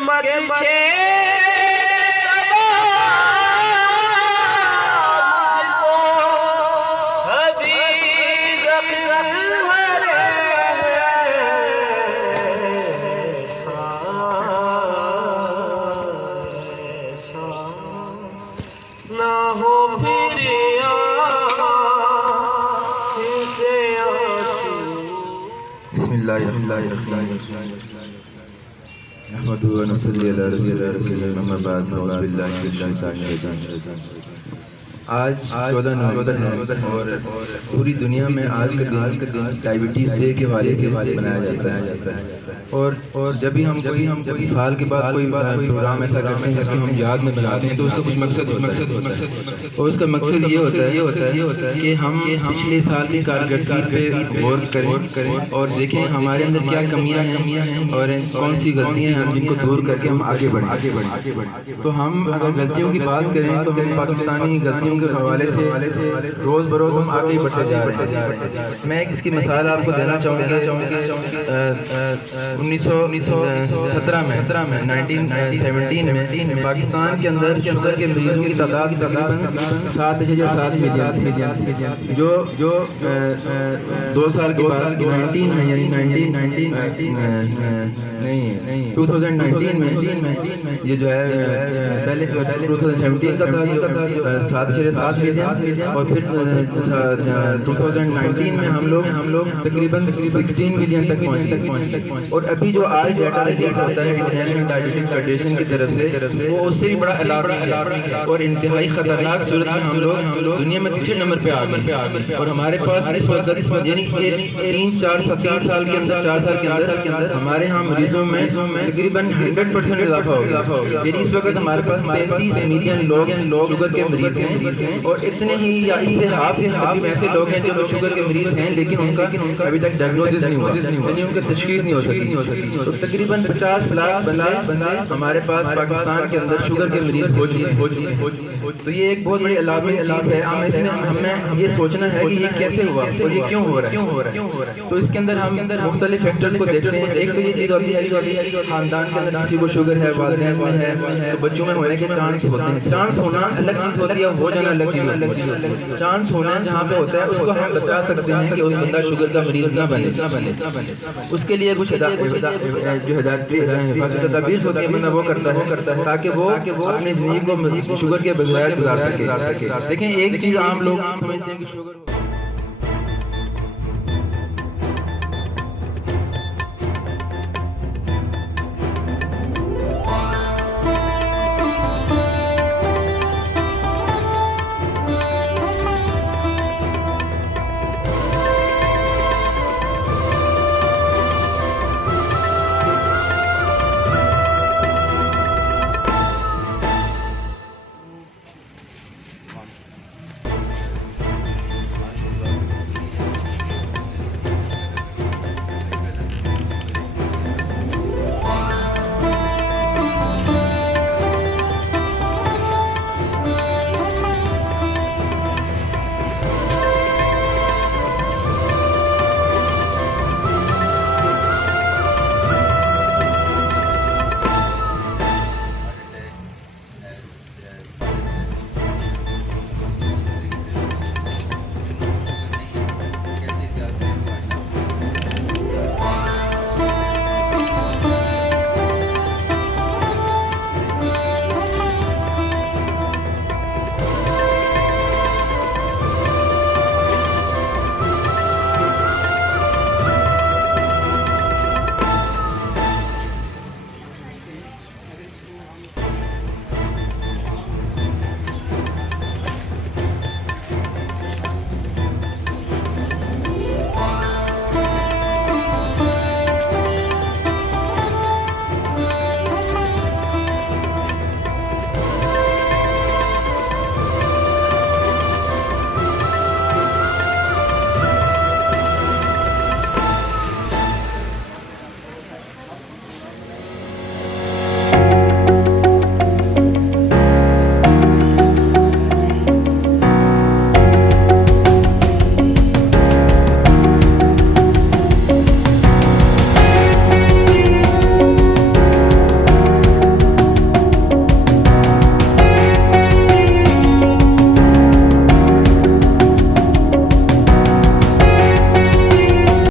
मचे सदा मुझको अभी ज़ख्म ना हो फिर से आंसू। नहमदुहु व नसल्ली अला रसूलिल्लाह अम्मा बाद अऊज़ु बिल्लाहि मिनश शैतानिर रजीम। आज 14 नवंबर है और पूरी दुनिया में आज के दिन डायबिटीज़ डे के हवाले से मनाया जाता है। और जब भी हम कोई साल के बाद कोई प्रोग्राम ऐसा करते हैं जिसको हम याद में बनाते हैं तो उसका कुछ मकसद होता है और उसका मकसद ये होता है कि हम पिछले साल की कारकर्दगी पे गौर करें और देखें हमारे अंदर क्या कमियां हैं और कौन सी गलतियां हैं जिनको दूर करके हम आगे बढ़ें। तो हम अगर गलतियों की बात करें तो हम पाकिस्तानी गलतियों के हवाले से रोज़ बरोज़ हम आगे बढ़ते जा रहे हैं। मैं एक इसकी मिसाल आपको देना चाहूँगा। 1917 में 1917 में पाकिस्तान के अंदर शुगर के मरीजों की तादाद तकरीबन 7,007 मिलियन जो 2 साल के बाद 2019 में ये जो है पहले 2017 का था 7,007 मिलियन और फिर 2019 में हम लोग तकरीबन 16 मिलियन तक पहुँचे। और अभी जो आज डाटा रिलीज होता है इंटरनेशनल डायबिटीज फेडरेशन की तरफ से वो उससे भी बड़ा अलार्मिंग और इंतहाई खतरनाक सूरत में हम लोग दुनिया में तीसरे नंबर पे आ गए। और हमारे पास इस वक्त यानी 3-4 साल के अंदर हमारे यहाँ मरीजों में तकरीबन 100% इजाफा हो गया। यानी इस वक्त हमारे पास 33 मिलियन लोग शुगर के मरीज हैं और इतने ही या इससे हाफ ऐसे लोग हैं जो शुगर के मरीज हैं लेकिन उनका अभी तक डायग्नोसिस नहीं हुआ, यानी उनका तशखीस नहीं हो सकी। तो तकरीबन 50 लाख बंदे हमारे पास पाकिस्तान के अंदर शुगर के मरीज हो चुके। तो ये एक बहुत बड़ी अलार्मिंग चीज़ है। हमें ये सोचना है कि ये कैसे हुआ और ये क्यों हो रहा है। तो इसके अंदर हम मुख्तलिफ फैक्टर्स को देखते हैं। एक तो ये चीज़ होती है कि खानदान के अंदर किसी को शुगर है, वालिदैन में है, तो बच्चों में होने के चांस होते हैं। चांस होना अलग चीज़ होती है, हो जाना अलग चीज़ होती है। चांस होना जहाँ पे होता है उसको हम बचा सकते हैं कि उस बंदा शुगर का मरीज ना बने। उसके लिए कुछ जो तदबीर होती है बंदा वो करता है ताकि वो अपनी ज़िंदगी को शुगर के बगैर गुजार सके। देखें एक चीज़ आम लोग समझते हैं कि शुगर